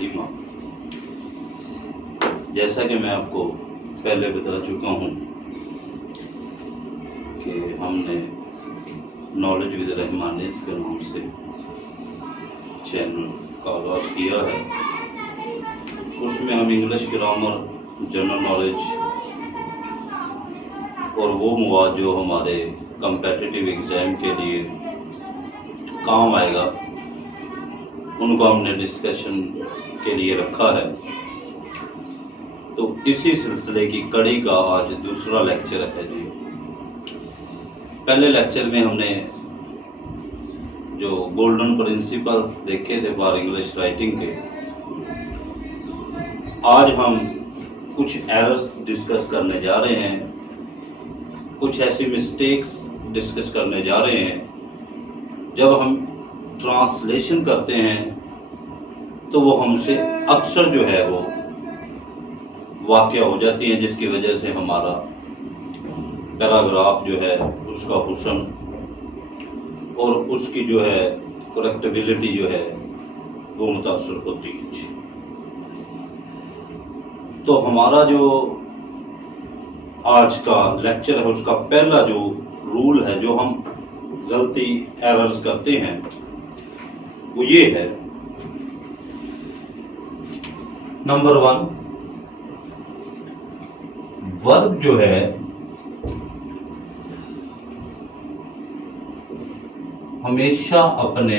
सलीमा। जैसा कि मैं आपको पहले बता चुका हूँ कि हमने नॉलेज विद रहमानिस के नाम से चैनल का आगाज़ किया है। उसमें हम इंग्लिश ग्रामर, जनरल नॉलेज और वो मवाद जो हमारे कम्पेटिटिव एग्ज़ाम के लिए काम आएगा उनको हमने डिस्कशन के लिए रखा है। तो इसी सिलसिले की कड़ी का आज दूसरा लेक्चर है जी। पहले लेक्चर में हमने जो गोल्डन प्रिंसिपल्स देखे थे फॉर इंग्लिश राइटिंग के, आज हम कुछ एरर्स डिस्कस करने जा रहे हैं, कुछ ऐसी मिस्टेक्स डिस्कस करने जा रहे हैं। जब हम ट्रांसलेशन करते हैं तो वो हमसे अक्सर जो है वो वाक़या हो जाती हैं, जिसकी वजह से हमारा पैराग्राफ जो है उसका हुस्न और उसकी जो है करेक्टेबिलिटी जो है वो मुतासर होती है। तो हमारा जो आज का लेक्चर है उसका पहला जो रूल है, जो हम गलती एरर्स करते हैं, वो ये है। नंबर 1, वर्ब जो है हमेशा अपने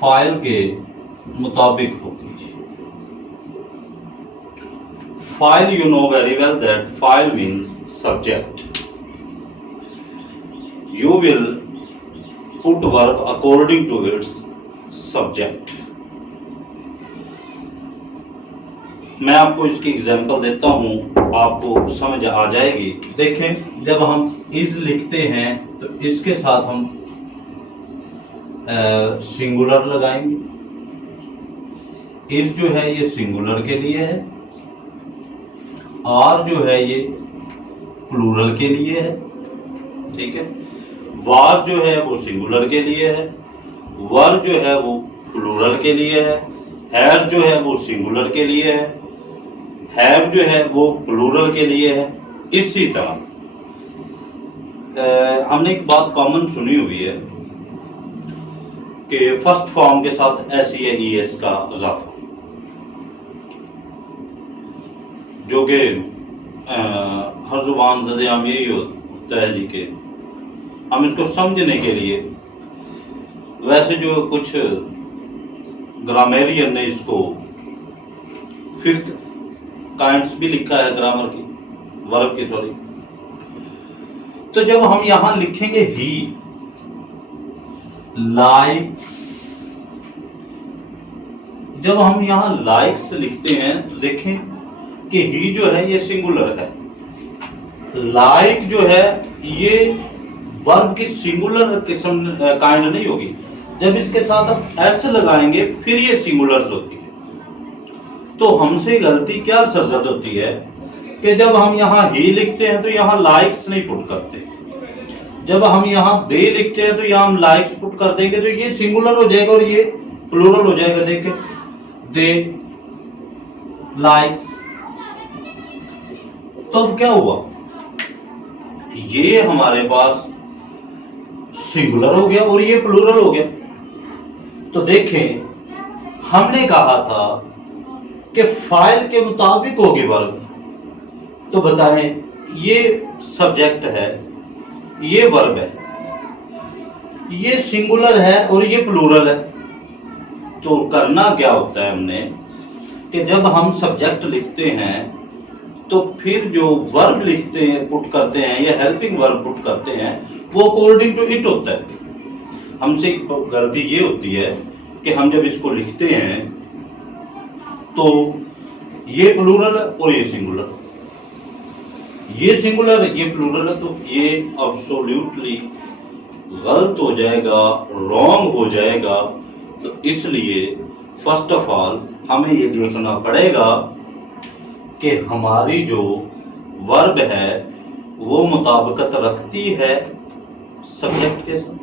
फाइल के मुताबिक होगी। File, you know very well that file means subject. You will put verb according to its subject. मैं आपको इसकी एग्जांपल देता हूं, आपको समझ आ जाएगी। देखें, जब हम इज लिखते हैं तो इसके साथ हम सिंगुलर लगाएंगे। इज जो है ये सिंगुलर के लिए है, आर जो है ये प्लूरल के लिए है, ठीक है। वाज जो है वो सिंगुलर के लिए है, वर जो है वो प्लूरल के लिए है, हैज जो है वो सिंगुलर के लिए है, हैव जो है वो प्लूरल के लिए है। इसी तरह हमने एक बात कॉमन सुनी हुई है कि फर्स्ट फॉर्म के साथ एस या ई एस का इजाफा, जो कि हर जुबान ज़दे आम यही होता है जी कि हम इसको समझने के लिए, वैसे जो कुछ ग्रामेरियन ने इसको 5th काइंड्स भी लिखा है ग्रामर की, वर्ब की, सॉरी। तो जब हम यहां लिखेंगे ही लाइक्स, जब हम यहां लाइक्स लिखते हैं तो देखें कि ही जो है ये सिंगुलर है, लाइक जो है ये वर्ब की सिंगुलर किस्म काइंड नहीं होगी। जब इसके साथ हम एस लगाएंगे फिर ये सिंगुलर होती है। तो हमसे गलती क्या सरजद होती है कि जब हम यहाँ ही लिखते हैं तो यहाँ लाइक्स नहीं पुट करते, जब हम यहाँ दे लिखते हैं तो यहाँ हम लाइक्स पुट कर देंगे तो ये सिंगुलर हो जाएगा और ये प्लूरल हो जाएगा। देखें, दे लाइक्स, तो अब क्या हुआ, ये हमारे पास सिंगुलर हो गया और ये प्लूरल हो गया। तो देखें, हमने कहा था कि फाइल के मुताबिक होगी वर्ब, तो बताएं ये सब्जेक्ट है, ये वर्ब है, ये सिंगुलर है और ये प्लूरल है। तो करना क्या होता है हमने कि जब हम सब्जेक्ट लिखते हैं तो फिर जो वर्ब लिखते हैं, पुट करते हैं या हेल्पिंग वर्ब पुट करते हैं, वो अकॉर्डिंग टू इट होता है। हमसे गलती ये होती है कि हम जब इसको लिखते हैं तो ये प्लूरल और ये सिंगुलर, ये सिंगुलर ये प्लूरल है, तो ये अब्सोल्युटली गलत हो जाएगा, रॉन्ग हो जाएगा। तो इसलिए फर्स्ट ऑफ ऑल हमें ये देखना पड़ेगा कि हमारी जो वर्ब है वो मुताबिकत रखती है सब्जेक्ट के साथ।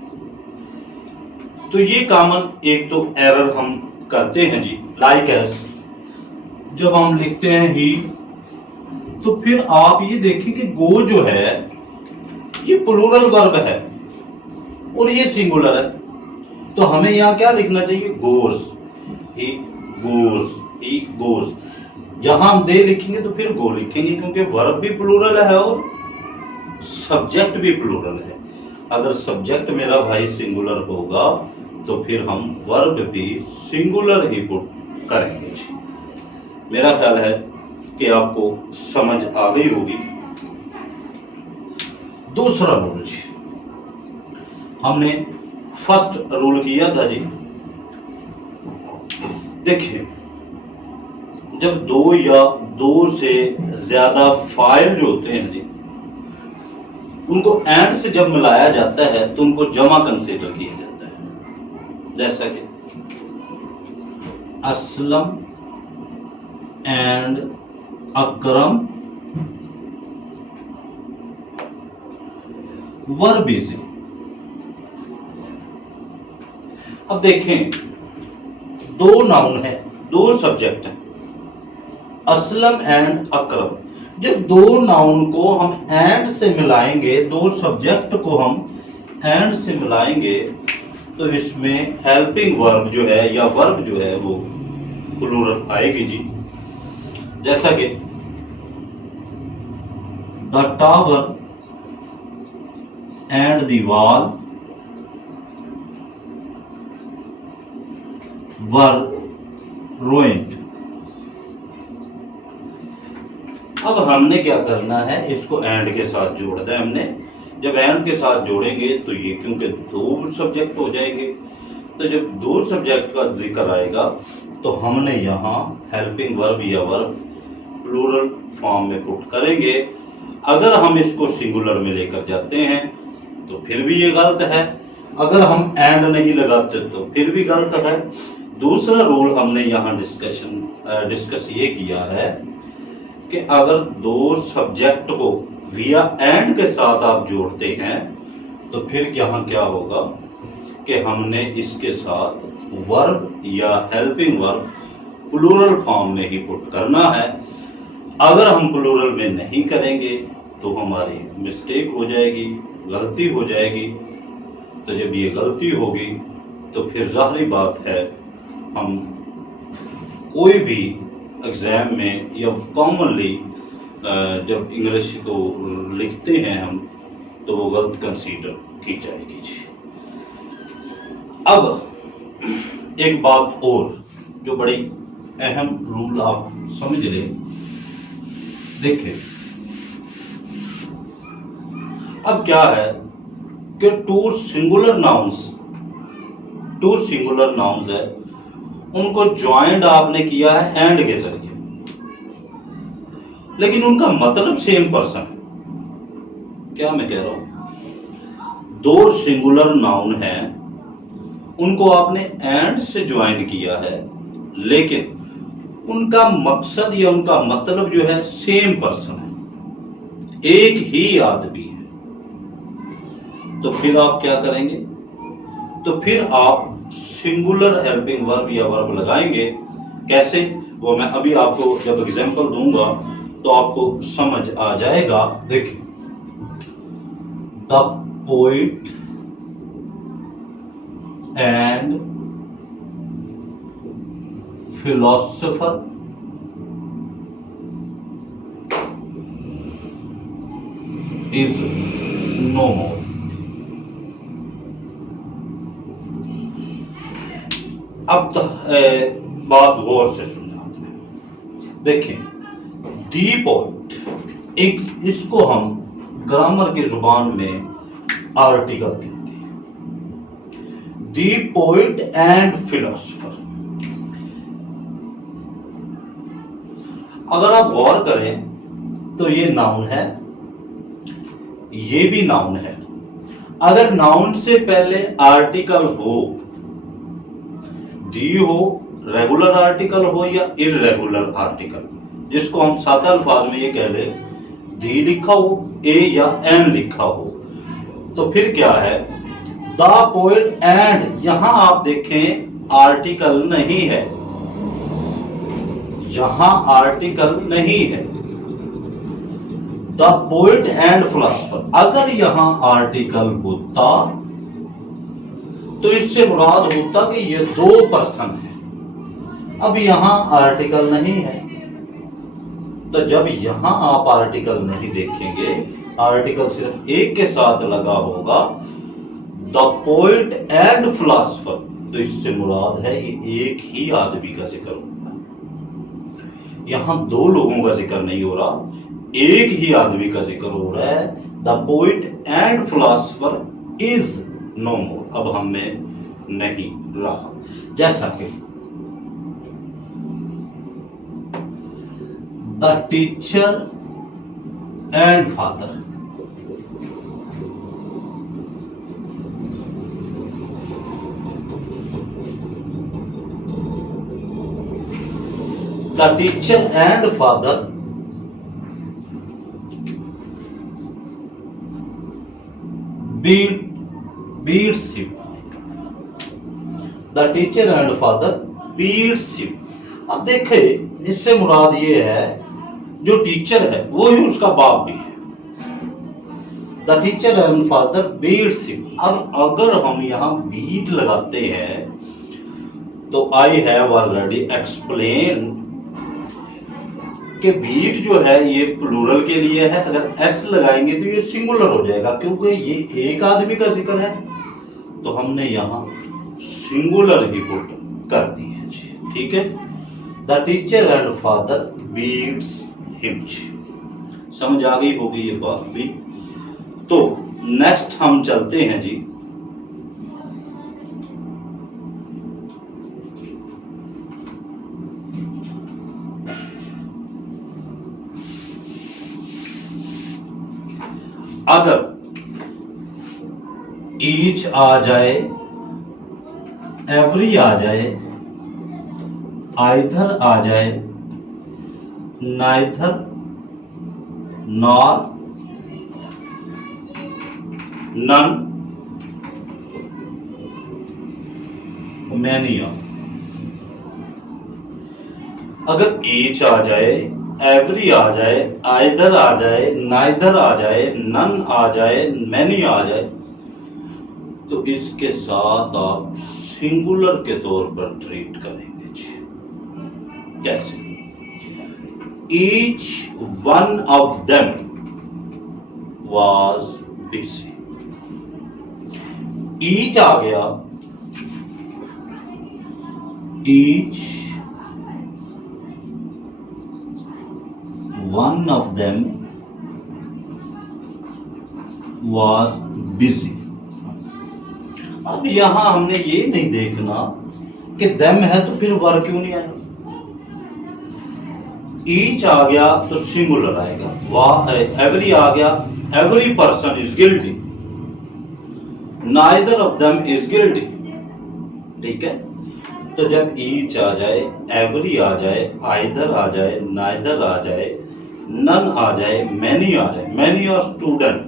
तो ये कॉमन एक तो एरर हम करते हैं जी, लाइक एज जब हम लिखते हैं ही, तो फिर आप ये देखिए कि गो जो है ये प्लूरल वर्ब है और ये सिंगुलर है, तो हमें यहां क्या लिखना चाहिए, गोस, ही गोस, ही गोस। यहां हम दे लिखेंगे तो फिर गो लिखेंगे, क्योंकि वर्ब भी प्लूरल है और सब्जेक्ट भी प्लूरल है। अगर सब्जेक्ट मेरा भाई सिंगुलर होगा तो फिर हम वर्ब भी सिंगुलर ही पुट करेंगे। मेरा ख्याल है कि आपको समझ आ गई होगी। दूसरा रूल जी, हमने फर्स्ट रूल किया था जी, देखिए जब दो या दो से ज्यादा फाइल जो होते हैं जी, उनको एंड से जब मिलाया जाता है तो उनको जमा कंसीडर किया जाता है। जैसा कि Aslam and Akram were busy. अब देखें, दो नाउन है, दो सब्जेक्ट है, असलम एंड अकरम। जब दो नाउन को हम एंड से मिलाएंगे, दो सब्जेक्ट को हम एंड से मिलाएंगे, तो इसमें हेल्पिंग वर्ब जो है या वर्ब जो है वो प्लूरल आएगी जी। जैसा कि the tower and the wall were ruined। अब हमने क्या करना है, इसको एंड के साथ जोड़ना है हमने। जब एंड के साथ जोड़ेंगे तो ये क्योंकि दो सब्जेक्ट हो जाएंगे, तो जब दो सब्जेक्ट का जिक्र आएगा तो हमने यहाँ हेल्पिंग वर्ब या वर्ब प्लूरल फॉर्म में पुट करेंगे। अगर हम इसको सिंगुलर में लेकर जाते हैं तो फिर भी ये गलत है, अगर हम एंड नहीं लगाते तो फिर भी गलत है। दूसरा रूल हमने यहाँ डिस्कस ये किया है कि अगर दो सब्जेक्ट को विया एंड के साथ आप जोड़ते हैं तो फिर यहाँ क्या होगा कि हमने इसके साथ वर्ब या हेल्पिंग वर्ब प्लूरल फॉर्म में ही पुट करना है। अगर हम प्लूरल में नहीं करेंगे तो हमारी मिस्टेक हो जाएगी, गलती हो जाएगी। तो जब ये गलती होगी तो फिर जाहिर बात है हम कोई भी एग्जाम में या कॉमनली जब इंग्लिश को लिखते हैं हम तो वो गलत कंसीडर की जाएगी जी। अब एक बात और जो बड़ी अहम रूल आप समझ लें, देखिए अब क्या है कि टू सिंगुलर नाउन्स है, उनको ज्वाइंट आपने किया है एंड के जरिए, लेकिन उनका मतलब सेम पर्सन है। क्या मैं कह रहा हूं, दो सिंगुलर नाउन हैं, उनको आपने एंड से ज्वाइन किया है, लेकिन उनका मकसद या उनका मतलब जो है सेम पर्सन है, एक ही आदमी है। तो फिर आप क्या करेंगे, तो फिर आप सिंगुलर हेल्पिंग वर्ब या वर्ब लगाएंगे। कैसे, वो मैं अभी आपको जब एग्जांपल दूंगा तो आपको समझ आ जाएगा। देखिए, the poet and philosopher is no more. अब बात गौर से सुनना। देखिए, दी पोइट, एक इसको हम ग्रामर की जुबान में आर्टिकल कहते हैं। दी पोइट एंड फिलोसोफर, अगर आप गौर करें तो ये नाउन है, ये भी नाउन है। अगर नाउन से पहले आर्टिकल हो, दी हो, रेगुलर आर्टिकल हो या इररेगुलर आर्टिकल, जिसको हम सादा अल्फाज में ये कह ले, दी लिखा हो, ए या एन लिखा हो, तो फिर क्या है, द पोएट एंड, यहां आप देखें आर्टिकल नहीं है, यहां आर्टिकल नहीं है। द पोइट एंड फिलोसफर, अगर यहां आर्टिकल होता तो इससे मुराद होता कि ये दो पर्सन है। अब यहां आर्टिकल नहीं है, तो जब यहां आप आर्टिकल नहीं देखेंगे, आर्टिकल सिर्फ एक के साथ लगा होगा, द पोइट एंड फिलोसफर, तो इससे मुराद है ये एक ही आदमी का जिक्र होगा। यहां दो लोगों का जिक्र नहीं हो रहा, एक ही आदमी का जिक्र हो रहा है। The poet and philosopher is no more, अब हमें नहीं रहा। जैसा कि the teacher and father, the teacher and father beats him. The teacher and father beats him. अब देखे, इससे मुराद ये है जो टीचर है वो ही उसका बाप भी है। The teacher and father beats him. अब अगर हम यहाँ beat लगाते हैं तो I have already explained कि बीट जो है ये प्लूरल के लिए है। अगर एस लगाएंगे तो ये सिंगुलर हो जाएगा, क्योंकि ये एक आदमी का जिक्र है, तो हमने यहां सिंगुलर ही पुट कर दी है जी। ठीक है, the teacher and father beats him. समझ आ गई होगी ये बात भी। तो नेक्स्ट हम चलते हैं जी, अगर ईच आ जाए, एवरी आ जाए, आइदर आ जाए, neither, nor, none, many of. अगर ईच आ जाए, एवरी आ जाए, आइदर आ जाए, नाइदर आ जाए, नन आ जाए, मैनी आ जाए, तो इसके साथ आप सिंगुलर के तौर पर ट्रीट करेंगे जी। कैसे? Each one of them was busy. Each आ गया, each one of them was busy। अब यहां हमने ये नहीं देखना कि them है तो फिर वर क्यों नहीं आया। each आ गया तो सिंगुलर आएगा, every आ गया, every person is guilty, neither of them is guilty। ठीक है, तो जब each आ जाए, every आ जाए, either आ जाए, neither आ जाए, नन आ जाए, मैनी आ जाए, मैनी और स्टूडेंट,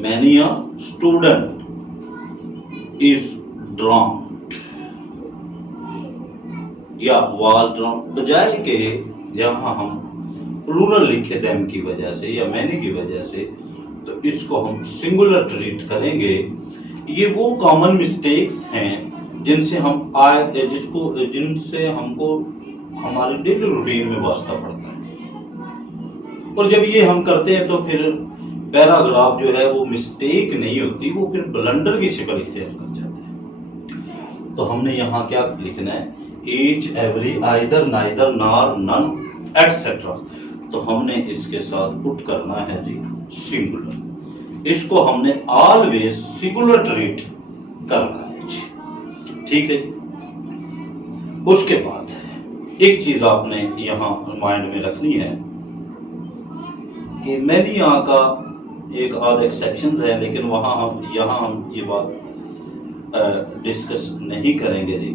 मैनी और स्टूडेंट इज ड्रॉन्ड या वाज ड्रॉन्ड, बजाय के यहां हम प्लूरल लिखे देम की वजह से या मैनी की वजह से, तो इसको हम सिंगुलर ट्रीट करेंगे। ये वो कॉमन मिस्टेक्स हैं जिनसे हमको हमारे डेली रूटीन में वास्ता पड़ता है, और जब ये हम करते हैं तो फिर पैराग्राफ जो है वो मिस्टेक नहीं होती, वो फिर ब्लंडर की शक्ल इख्तियार कर जाता है। तो हमने यहाँ क्या लिखना है, each, every, either, neither, nor, none, etcetera. तो हमने इसके साथ पुट करना है जी सिंगुलर। इसको हमने ऑलवेज सिंगुलर ट्रीट करना है जी। ठीक है, उसके बाद एक चीज आपने यहाँ माइंड में रखनी है कि मैनी यहाँ का एक आध एक्सेप्शंस है, लेकिन यहाँ हम ये बात डिस्कस नहीं करेंगे जी,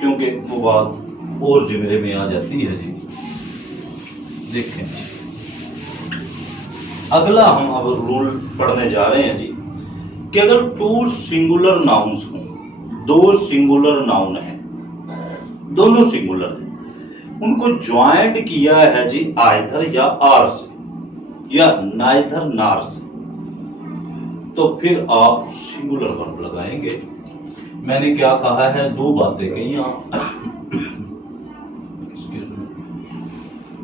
क्योंकि वो बात और जिम्मे में आ जाती है जी। देखें, अगला हम अब रूल पढ़ने जा रहे हैं जी कि अगर टू सिंगुलर नाउन्स हों, दो सिंगुलर नाउन है, दोनों सिंगुलर है, उनको ज्वाइंट किया है जी आइदर या आर से या नाइदर नार से, तो फिर आप सिंगुलर वर्ब लगाएंगे। मैंने क्या कहा है, दो बातें कही यहां।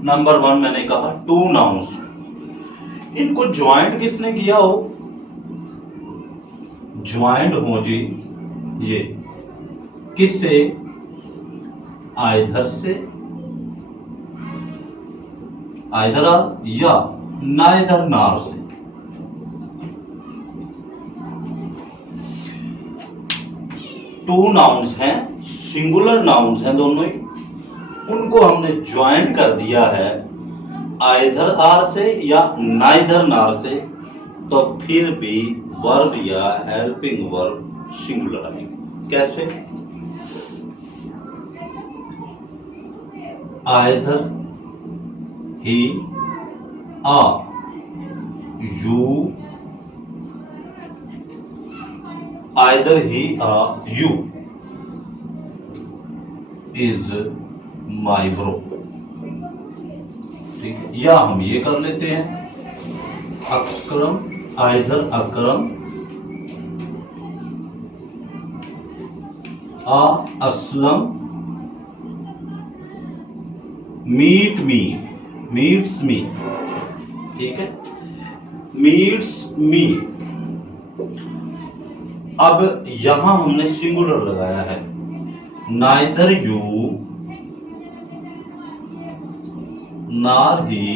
नंबर 1 मैंने कहा टू नाउन्स, इनको ज्वाइंट किसने किया हो, ज्वाइंट हो जी ये किससे, आइदर से, आइदर आर या नाइदर नार से। टू नाउन्स हैं, सिंगुलर नाउन्स हैं दोनों ही, उनको हमने ज्वाइंट कर दिया है आइदर आर से या नाइदर नार से, तो फिर भी वर्ब या हेल्पिंग वर्ब सिंगुलर आएंगे। कैसे, either he or, you, either he or you is my bro. ठीक है, या हम ये कर लेते हैं, Akram, either Akram or Aslam meet me, meets me. ठीक है, मीट्स मी। अब यहां हमने सिंगुलर लगाया है, नाइदर यू नार ही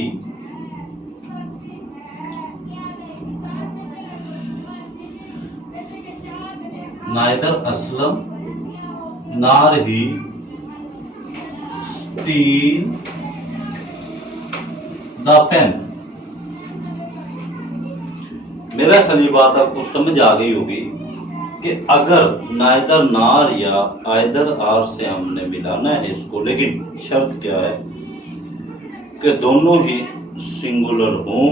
नाइदर असलम नार ही स्टील द पेन। मेरा ख्याल ये बात आपको समझ आ गई होगी कि अगर नाइदर नार या आइदर आर से हमने मिलाना है इसको, लेकिन शर्त क्या है कि दोनों ही सिंगुलर हों,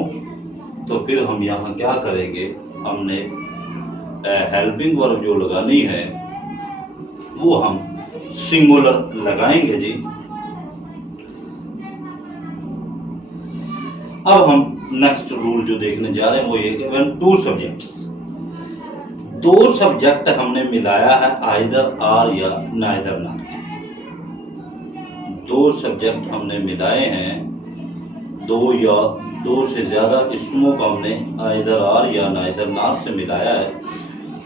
तो फिर हम यहां क्या करेंगे, हमने हेल्पिंग वर्ब जो लगानी है वो हम सिंगुलर लगाएंगे जी। अब हम नेक्स्ट रूल जो देखने जा रहे हैं वो ये कि व्हेन टू सब्जेक्ट्स, दो सब्जेक्ट हमने मिलाया है आइदर आर या नाइदर नार, दो सब्जेक्ट हमने मिलाए हैं, दो या दो से ज्यादा इसमों को हमने आइदर आर या नाइदर नार से मिलाया है,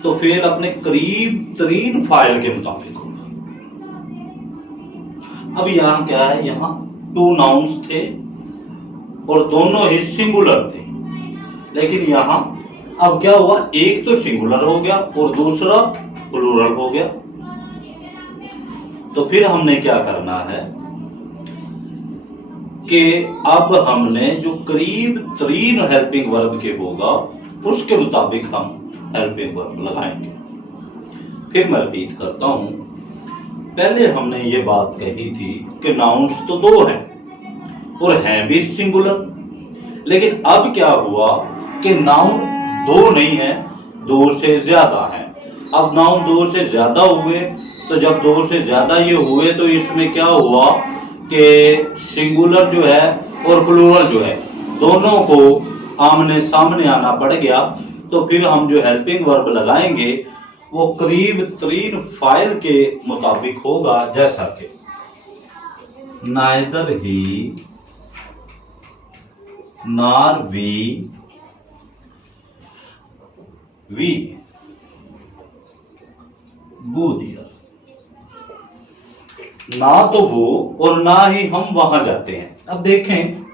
तो फिर अपने करीब तरीन फाइल के मुताबिक होगा। अब यहां क्या है, यहां टू नाउन्स थे और दोनों ही सिंगुलर थे, लेकिन यहां अब क्या हुआ, एक तो सिंगुलर हो गया और दूसरा प्लूरल हो गया। तो फिर हमने क्या करना है कि अब हमने जो करीब तरीन हेल्पिंग वर्ब के होगा उसके मुताबिक हम हेल्पिंग वर्ब लगाएंगे। फिर मैं रिपीट करता हूं, पहले हमने ये बात कही थी कि नाउन्स तो दो हैं और हैं भी सिंगुलर, लेकिन अब क्या हुआ कि नाउन दो नहीं है, दो से ज्यादा है। अब नाउन दो से ज्यादा हुए, तो जब दो से ज्यादा ये हुए तो इसमें क्या हुआ कि सिंगुलर जो है और प्लूरल जो है दोनों को आमने सामने आना पड़ गया। तो फिर हम जो हेल्पिंग वर्ब लगाएंगे वो करीब तरीन फाइल के मुताबिक होगा, जैसा कि नाइदर ही नार वी गो दिया, ना तो वो और ना ही हम वहां जाते हैं। अब देखें,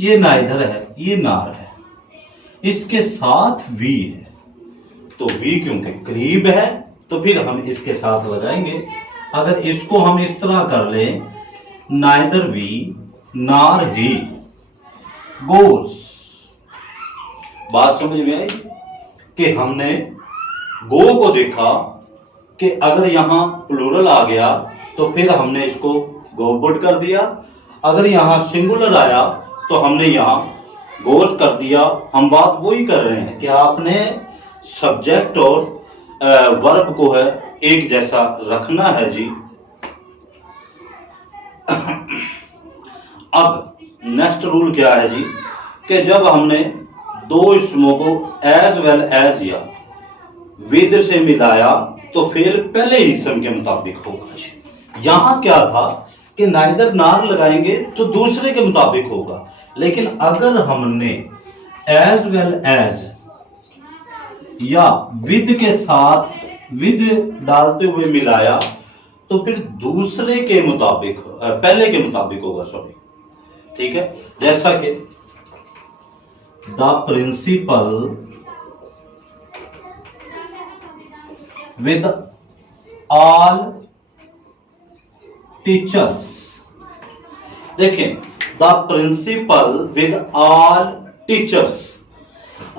ये नाइदर है, ये नार है, इसके साथ वी है, तो वी क्योंकि करीब है तो फिर हम इसके साथ लगाएंगे। अगर इसको हम इस तरह कर लें, नाइदर वी नार ही गोस, बात समझ में आई कि हमने गो को देखा कि अगर यहां प्लूरल आ गया तो फिर हमने इसको गोबुड कर दिया, अगर यहां सिंगुलर आया तो हमने यहां गोस कर दिया। हम बात वही कर रहे हैं कि आपने सब्जेक्ट और वर्ब को है एक जैसा रखना है जी। अब नेक्स्ट रूल क्या है जी कि जब हमने दो इसमों को एज वेल एज या विद से मिलाया तो फिर पहले इसम के मुताबिक होगा जी। यहां क्या था कि नाइदर नार लगाएंगे तो दूसरे के मुताबिक होगा, लेकिन अगर हमने एज वेल एज या विद के साथ विद डालते हुए मिलाया तो फिर दूसरे के मुताबिक पहले के मुताबिक होगा, सॉरी, ठीक है। जैसा कि the principal with all teachers, देखें the principal with all teachers.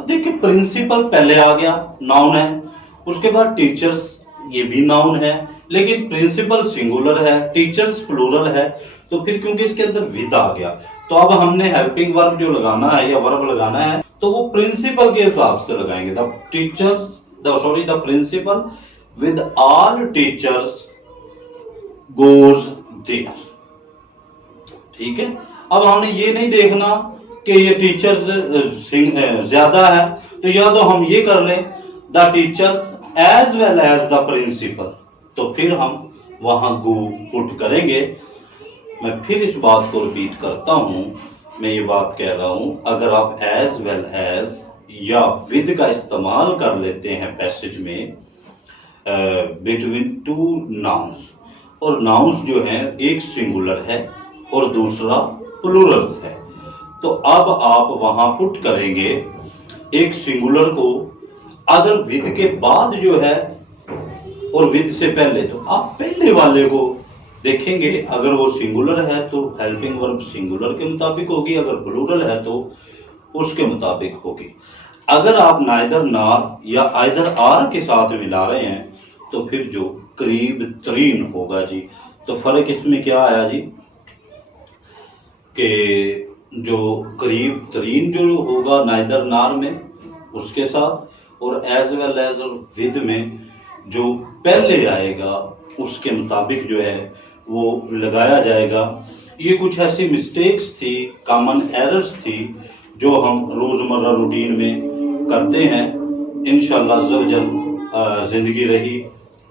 देखिए प्रिंसिपल पहले आ गया, नाउन है, उसके बाद टीचर्स ये भी नाउन है, लेकिन प्रिंसिपल सिंगुलर है, टीचर्स प्लूरल है, तो फिर क्योंकि इसके अंदर विद आ गया तो अब हमने हेल्पिंग वर्ब जो लगाना है या वर्ब लगाना है तो वो प्रिंसिपल के हिसाब से लगाएंगे। The teachers the principal with all teachers goes there, ठीक है। अब हमने ये नहीं देखना कि ये टीचर्स ज्यादा है, तो या तो हम ये कर लें the teachers as well as the principal, तो फिर हम वहां गो पुट करेंगे। मैं फिर इस बात को रिपीट करता हूं, मैं ये बात कह रहा हूं, अगर आप एज वेल एज या विद का इस्तेमाल कर लेते हैं पैसेज में बिटवीन टू नाउन्स, और नाउन्स जो है एक सिंगुलर है और दूसरा प्लूरल्स है, तो अब आप वहां पुट करेंगे एक सिंगुलर को, अगर विद के बाद जो है और विद से पहले, तो आप पहले वाले को देखेंगे, अगर वो सिंगुलर है तो हेल्पिंग वर्ब सिंगुलर के मुताबिक होगी, अगर प्लूरल है तो उसके मुताबिक होगी। अगर आप नाइदर नार या आइदर आर के साथ मिला रहे हैं तो फिर जो करीब तरीन होगा जी। तो फर्क इसमें क्या आया जी कि जो करीब तरीन जो होगा नाइदर नार में उसके साथ, और एज वेल एज और विद में जो पहले आएगा उसके मुताबिक जो है वो लगाया जाएगा। ये कुछ ऐसी मिस्टेक्स थी, कॉमन एरर्स थी जो हम रोजमर्रा रूटीन में करते हैं। इंशाल्लाह जब जिंदगी रही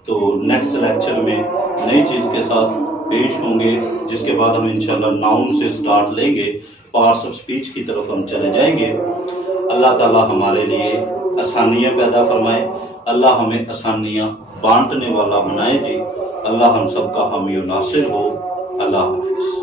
तो नेक्स्ट लेक्चर में नई चीज के साथ पेश होंगे, जिसके बाद हम इंशाल्लाह नाउन से स्टार्ट लेंगे, पार्ट्स ऑफ स्पीच की तरफ हम चले जाएंगे। अल्लाह ताला हमारे लिए आसानियां पैदा फरमाए, अल्लाह हमें आसानियां बांटने वाला बनाए जी। अल्लाह हम सबका हामी और नासिर हो। अल्लाह हाफिज।